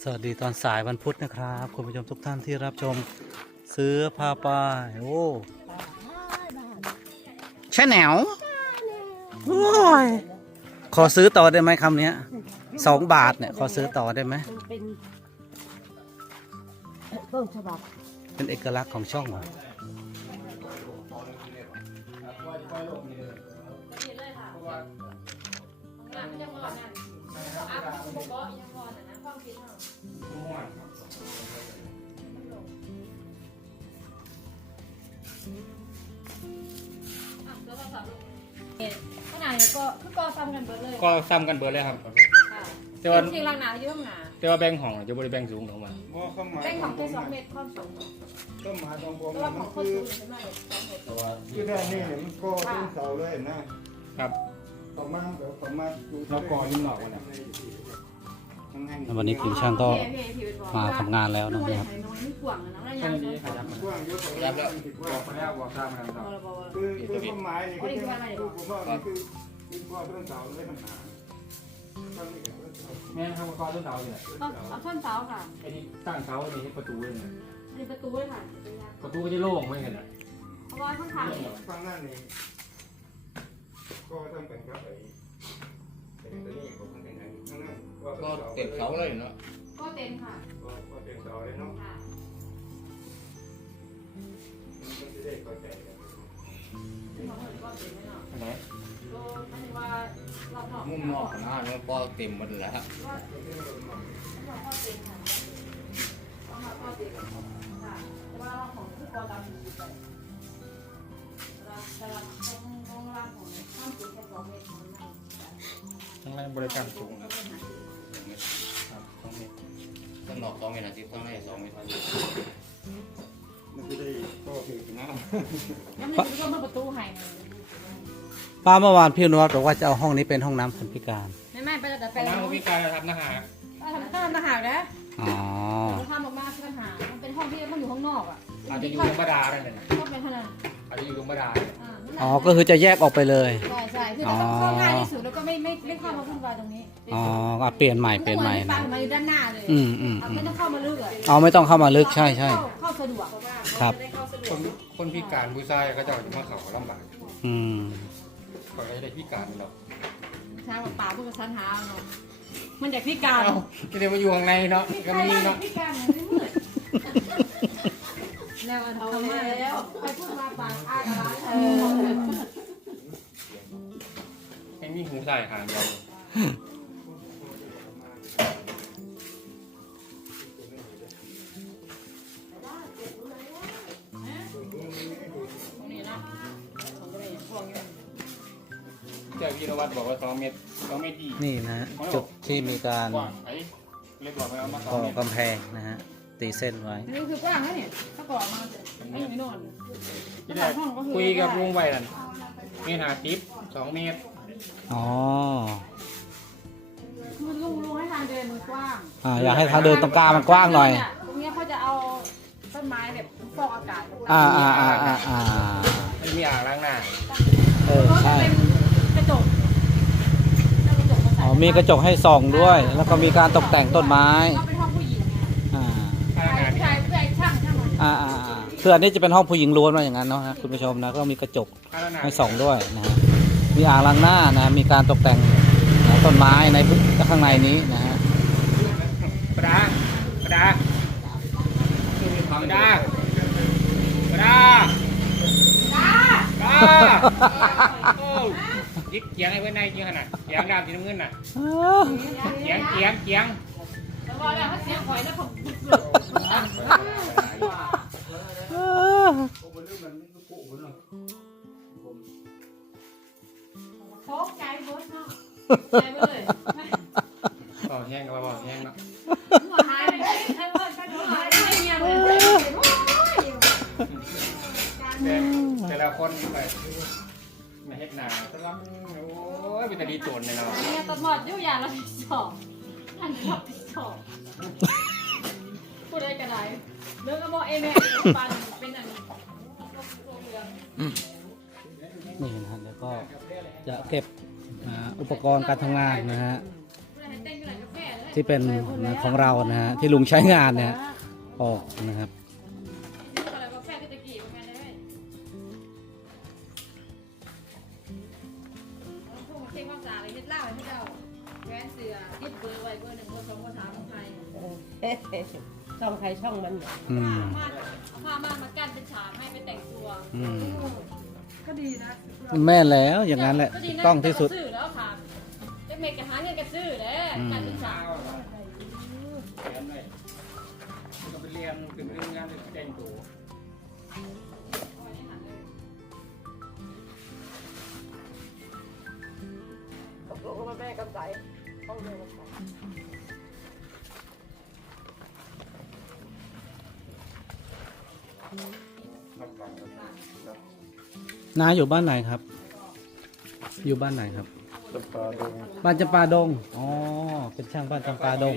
สวัสดีตอนสายวันพุธนะครับ คุณผู้ชมทุกท่านที่รับชมซื้อพาไปโอ้ใช่แหนวโอ้ยขอซื้อต่อได้ไหมคำเนี้ยสองบาทเนี่ยขอซื้อต่อได้ไหมมันเป็นต้นฉบับเป็นเอกลักษณ์ของช่องเหรอ ขนาดนี้ก็คือกอซ้ำกันเบิดเลยก็ซ้ำกันเบิดเลยครับ ค่ะแต่ว่าจริงๆล่างหนาอยู่ข้างหนาแต่ว่าแบ่งห้องจะบริแบ่งสูงของมันว่าเข้ามาแป้งของแค่สองเมตรความสูงเข้ามาตรงผมแต่ว่าขมัองนข้อคือสูงจะไม่สองเมตรคือได้นี่เนี่ยมันก็ต้นเสาเลยนะครับประมาณแบบประมาณดูเราก่อยิ้มหนอกมันนะทั้งให้แล้ ววันนี้คุณช่างก็โอเคโอเคพี่เป็นบอกมาทำงานแล้วน้นะองคเด็กรับไหนน้องนี่กว่างนะน้องได้แค่ยังนี้ขยับมันกว้างเยอะยับแล้วคิดบว่าอกไปแล้วบอกตามมันครับบอกบอกคือคือต้นไม้นี่คือคือผมว่านี่คือคือว่าต้นเสาเลยมันหนาต้นนี้กับต้นเสาแม่ทำก่อต้นเสาเนี่ยต้องเอาท่อนเสาค่ะไอ้นี่ตั้งเสาไอ้นี่ประตูเลยเนี่ยมีประตูด้วยค่ะ ประตูก็จะโล่งไม่เห็นอะเพราะว่าข้างทางเนี่ยข้างหน้านี่ก็ทำกันครับไอ้ไอ้ตัวนี้ผมทำกันข้างหน้าว่า ก็เต็มเสาเลยเนาะก็เต็มค่ะก็ก็เต็มเสาเลยเนาะค่ะมันจะได้เข้าใจกันที่เขาเห็นก็เต็มแน่นอนอันไหนก็หมายถึงว่ารอบนอกมุมนอกนะมันก็เต็มหมดแล้วว่าเราก็เต็มค่ะต้องมาก็เต็มค่ะแต่ว่าเราของคือกอดำอยู่แต่เราแต่เราต้องต้องร่างของข้ามสูงแค่สองเมตรของ มันทั้งนั้นบริการสูงนะครับสองเมตรข้างนอกสองเมตรสิบข้างในสองเมตรมันจะได้ก็คือน้แล้วมันก็มาประตูให้ป้าเมื่อวานพี่อนุวัฒน์บอกว่าจะเอาห้องนี้เป็นห้องน้ำคนพิการ ไม่ไม่ไปแต่ไปน้ำก็พิการนะครับนะฮะทำถ้าทำทหารนะอ๋อ ทำออกมาคือปัญหามันเป็นห้องที่มันอยู่ข้างนอกอะ อาจจะอยู่ธรรมดาได้เลยนะต้องเป็นเท่านั้นอาจจะอยู่ธรรมดาอ่าอ๋อ ก็คือจะแยกออกไปเลย ใช่ใช่คือเราต้องเข้าง่ายที่สุดแล้วก็ไม่ไม่ไม่เข้ามาวุ่นวายตรงนี้อ๋อก็เปลี่ยนใหม่ เปลี่ยนใหม่ปานะ มาอยู่ด้านหน้าเลยอืมอืมอะอืไม่มต้องเข้ามาลึกอะเอาไม่ต้องเข้ามาลึก ใช่ใช่ เข้าเข้าสะดวกครับ คนคนพิการผู้ชายเขาจะเอามาเขาลำบากอืม เขาจะได้พิการหรอกใช่ว่าป่าพวกชั้นหาเนาะมันอยากพิการเอ้าไม่ได้มาอยู่ข้างในเนาะก็ใครมีว่าอยาเนาะกพิการมันไม่มืด แล้วอันเขามาแล้วไปพูดมาป่าอ้ายอะไรเออไม่มีหูใส่หางเดียวตรงนี้นะของตัวเองพวกนี้เจ้าพี่นวัดบอกว่าสองเมตรสองเมตรยี่นี่นะฮะจุดที่มีการกว้างไอ้เล็กบอกไปเอามาสอก่งอเมตรกำแพงนะฮะ ตีเส้นไว้ นี่คือกว้างนะเนี่ยถ้าก่อมาไม่อยู่ไม่นอนที่แรกคุยกับลุงไว้นั่นเมตรห้าสิบสองเมตรอ๋อ คือลุงลุงให้ทางเดินมันกว้างอ่าอยากให้ทางเดินตรงกลางมันกว้างหน่อย ตรงนี้เขาจะเอาต้นไม้แบบฟอกอากาศอ่าอ่าอ่าอ่าอ่ามันมีอ่างล้างหน้าเออก็จะใช่เป็นกระจกกระจกมาใส่อ๋อมีกระจกให้ส่องด้วย แล้วก็มีการตกแต่งต้นไม้ อ่าอ่าอ่าคืออันนี้จะเป็นห้องผู้หญิงล้วนว่าอย่างนั้นเนาะฮะคุณผู้ชมนะก็มีกระจกพนักงานให้ส่องด้วยนะฮะมีอ่างล้างหน้านะมีการตกแต่งนะต้นไม้ในพื้นข้างในนี้นะฮะประดาประดาประดาประดาประดาโอ้ยิกเกียงไอ้ไว้ในยิงขนาดเกียงดำสีน้ำเงินน่ะเกียงเกียงเกียง แล้วก็แล้วเขาเสียงหอยแล้วผม คนไปมาเฮ็ดหนาตะลังโอ้ยเป็นตาดีโจรเลยเนาะเนี่ยตำรวจยุ่งอย่างละสองอันละสองพูดอะไรกันไหนเรื่องกระบอกเอเมปันเป็นอันนี่นะฮะแล้วก็จะเก็บอุปกรณ์การทำงานนะฮะที่เป็นของเรานะฮะที่ลุงใช้งานเนี่ยออกนะครับ สือติดเบอร์ไว้เบอร์หนึ่งเบอร์สองเบอร์สามของไทยช่องใครช่องมันอืมมาพามามากั้นเป็นฉากให้ไปแต่งตัวอืมก็ดีนะแม่นแล้วอย่างนั้นแหละก็ถูกนะต้องที่สุดแต่ก็ซื้อแล้วค่ะจะเมกจะหาเงินกันซื้อแหละอืม การเป็นฉากเขียนเลยก็ไปเรียนเป็นเรื่องงานเป็นแต่งตัวตกลงมาแม่กำไสห้องแม่กำไส รับฟังครับครับนาอยู่บ้านไหนครับ อยู่บ้านไหนครับจำปาดงบ้านจำปาดง อ๋อ เป็นช่างบ้านจำปาดง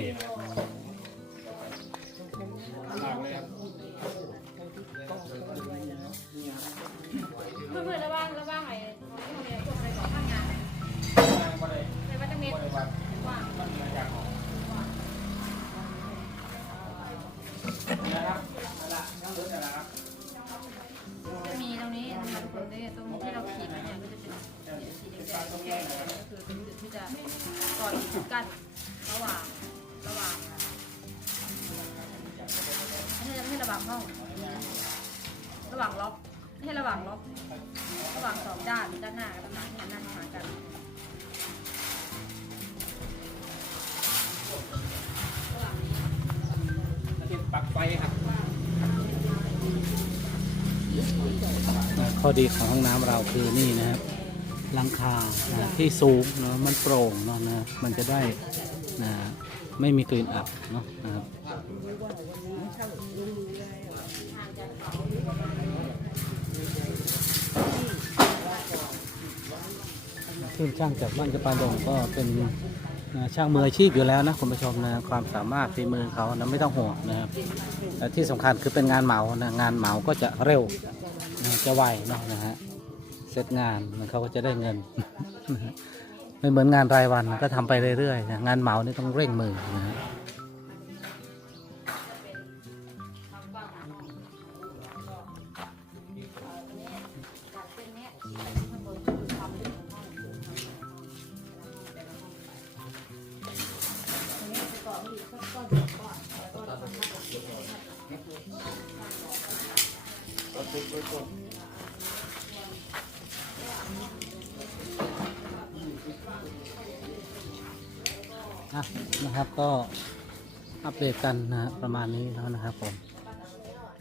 กั้นระหว่างระหว่างไม่ใช่ไม่ใช่ระหว่างห้องระหว่างล็อกไม่ใช่ระหว่างล็อกระหว่างสองด้านด้านหน้ากับด้านหลังที่หันหน้าหากันระหว่างนี้เป็นปักไฟครับข้อดีของห้องน้ำเราคือนี่นะครับ หลังคานะที่สูงเนาะมันโปร่งเนาะนะมันจะได้นะไม่มีกลิ่นอับเนาะนะครับซึ่งช่างจากบ้านกระปาดงก็เป็นช่างมืออาชีพอยู่แล้วนะคุณผู้ชมนะความสามารถฝีมือเขานะไม่ต้องห่วงนะครับแต่ที่สำคัญคือเป็นงานเหมานะงานเหมาก็จะเร็วจะไวเนาะนะฮะ ร็จงานมันเขาก็จะได้เงิน ไม่เหมือนงานรายวันก็ทำไปเรื่อยๆงานเหมานี่ต้องเร่งมือนะฮะก็ต่ละห้องแต่ละห้องตรงนี้จะต่อไปอีกสักก้ก้อนาอก อะ นะครับก็อัปเดตกันนะฮะประมาณนี้แล้วนะครับผม